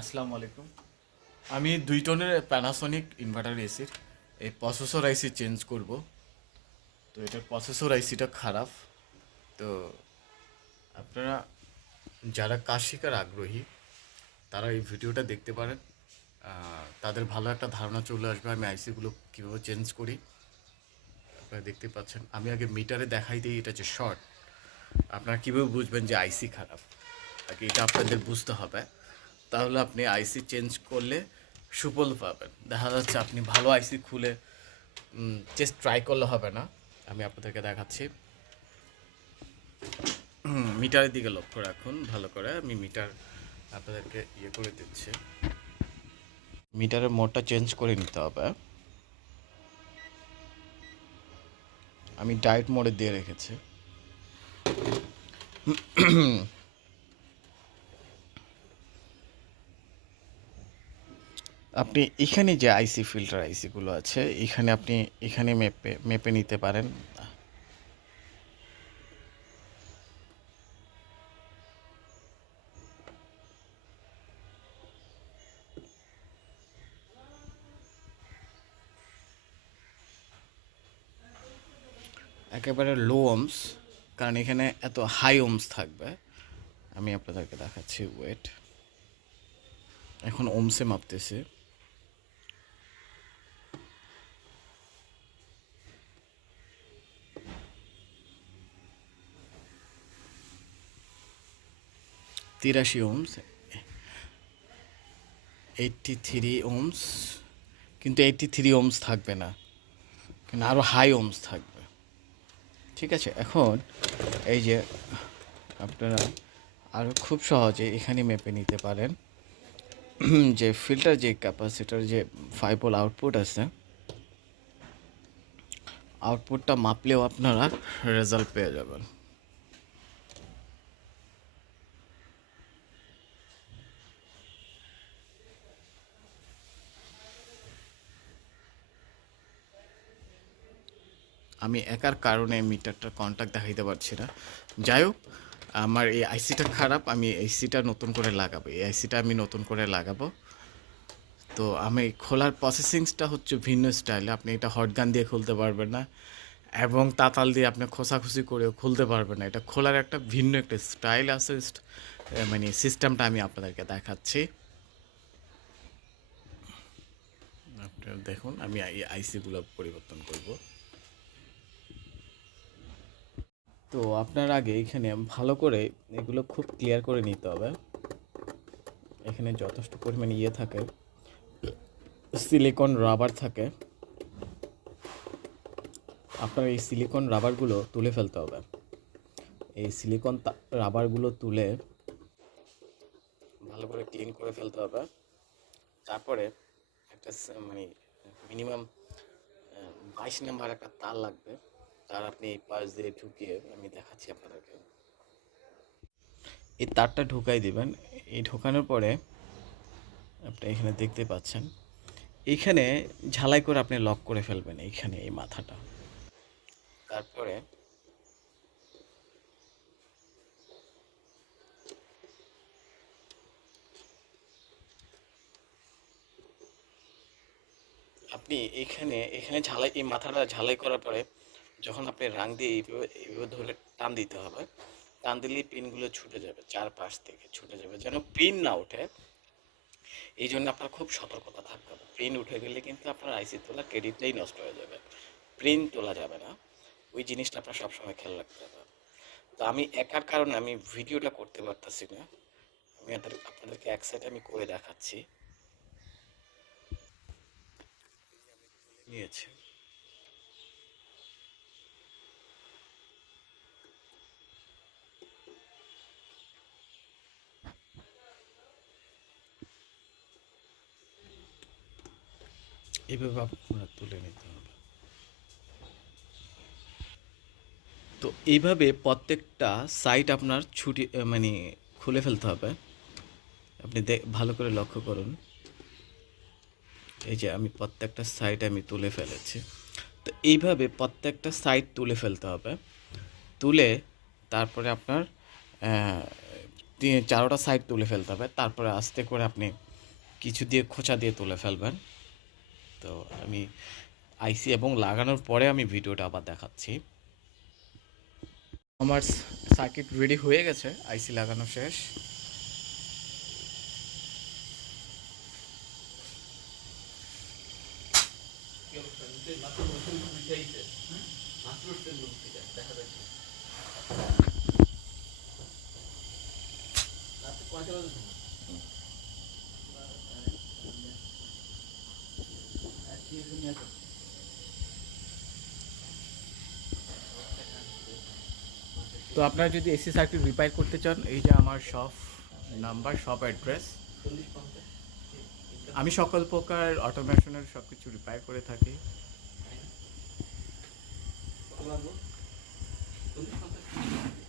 আসসালামু আলাইকুম। আমি দুই টনের প্যানাসনিক ইনভার্টার এসির এই প্রসেসর আইসি চেঞ্জ করব। তো এটার প্রসেসর আইসিটা খারাপ। তো আপনারা যারা কাজ শেখার আগ্রহী, তারা এই ভিডিওটা দেখতে পারেন। তাদের ভালো একটা ধারণা চলে আসবে আমি আইসিগুলো কীভাবে চেঞ্জ করি। আপনারা দেখতে পাচ্ছেন। আমি আগে মিটারে দেখাই দিই, এটা যে শর্ট আপনারা কীভাবে বুঝবেন যে আইসি খারাপ? আগে এটা আপনাদের বুঝতে হবে। তাহলে আপনি আইসি চেঞ্জ করলে সুফল পাবেন। দেখা যাচ্ছে আপনি ভালো আইসি খুলে চেস্ট ট্রাই করলে হবে না। আমি আপনাদেরকে দেখাচ্ছি। মিটারের দিকে লক্ষ্য রাখুন ভালো করে। আমি মিটার আপনাদেরকে ইয়ে করে দিচ্ছি। মিটারের মোডটা চেঞ্জ করে নিতে হবে। আমি ডায়েট মোডে দিয়ে রেখেছি। আপনি এখানে যে আইসি ফিল্টার আইসিগুলো আছে, এখানে আপনি, এখানে মেপে মেপে নিতে পারেন। একেবারে লো ওমস কারণ এখানে এত হাই ওমস থাকবে। আমি আপনাদেরকে দেখাচ্ছি ওয়েট এখন ওমসে মাপতেছে। তিরাশি ওমস এইটটি থ্রি ওমস কিন্তু এইটটি থ্রি ওমস থাকবে না, কিন্তু আরও হাই ওমস থাকবে। ঠিক আছে, এখন এই যে আপনারা আরও খুব সহজে এখানে মেপে নিতে পারেন, যে ফিল্টার যে ক্যাপাসিটার যে ফাইভ আউটপুট আছে আউটপুটটা মাপলেও আপনারা রেজাল্ট পেয়ে যাবেন। আমি একার কারণে মিটারটার কন্ট্যাক্ট দেখাইতে পারছি না। যাই হোক আমার এই আইসিটা খারাপ, আমি এসিটা নতুন করে লাগাবো। এই আইসিটা আমি নতুন করে লাগাবো। তো আমি খোলার প্রসেসিংসটা হচ্ছে ভিন্ন স্টাইলে আপনি এটা হট গান দিয়ে খুলতে পারবেন না এবং তাতাল দিয়ে আপনি খোসাখুসি করেও খুলতে পারবেন না। এটা খোলার একটা ভিন্ন একটা স্টাইল আছে। মানে সিস্টেমটা আমি আপনাদেরকে দেখাচ্ছি। আপনারা দেখুন, আমি এই আইসিগুলো পরিবর্তন করব। তো আপনার আগে এখানে ভালো করে এগুলো খুব ক্লিয়ার করে নিতে হবে। এখানে যথেষ্ট পরিমাণ ইয়ে থাকে। সিলিকন রাবার থাকে। আপনার এই সিলিকন রাবারগুলো তুলে ফেলতে হবে। এই সিলিকন রাবারগুলো তুলে ভালো করে ক্লিন করে ফেলতে হবে। তারপরে একটা মানে মিনিমাম বাইশ নাম্বার একটা তার লাগবে। তার আপনি এই পাশ দিয়ে ঢুকিয়ে আমি দেখাচ্ছি আপনাদেরকে। এই তারটা ঢুকাই দিবেন। এই ঢোকানোর পরে আপনি এখানে দেখতে পাচ্ছেন এইখানে ঝালাই করে আপনি লক করে ফেলবেন এইখানে, এই মাথাটা। তারপরে আপনি এখানে এখানে ঝালাই, এই মাথাটা ঝালাই করার পরে যখন আপনি রাং দিয়ে এইভাবে এইভাবে ধরে টান দিতে হবে, টান দিলেই পিনগুলো ছুটে যাবে, চারপাশ থেকে ছুটে যাবে, যেন পিন না ওঠে। এই জন্য আপনার খুব সতর্কতা থাকতে হবে। প্রিন উঠে গেলে কিন্তু আপনার আইসি তোলা ক্রেডিটটাই নষ্ট হয়ে যাবে। প্রিন্ট তোলা যাবে না। ওই জিনিসটা আপনার সবসময় খেয়াল রাখতে হবে। তো আমি একার কারণে আমি ভিডিওটা করতে পারতাছি না। আমি আপনাদের, আপনাদেরকে এক সাইড আমি করে দেখাচ্ছি। নিয়েছে। এইভাবে আপনারা তুলে নিতে হবে। তো এইভাবে প্রত্যেকটা সাইট আপনার ছুটি মানে খুলে ফেলতে হবে। আপনি ভালো করে লক্ষ্য করুন। এই যে আমি প্রত্যেকটা সাইট আমি তুলে ফেলেছি। তো এইভাবে প্রত্যেকটা সাইট তুলে ফেলতে হবে। তুলে তারপরে আপনার চারোটা সাইড তুলে ফেলতে হবে। তারপরে আস্তে করে আপনি কিছু দিয়ে খোঁচা দিয়ে তুলে ফেলবেন। তো আমি আইসি এবং লাগানোর পরে আমি ভিডিওটা আবার দেখাচ্ছি। আমার সার্কিট রেডি হয়ে গেছে, আইসি লাগানো শেষ। তো আপনারা যদি এসি সার্কিট রিপেয়ার করতে চান, এই যে আমার শপ নাম্বার শপ অ্যাড্রেস আমি সকল প্রকার অটোমেশনের সব কিছু রিপেয়ার করে থাকি। পঞ্চাশ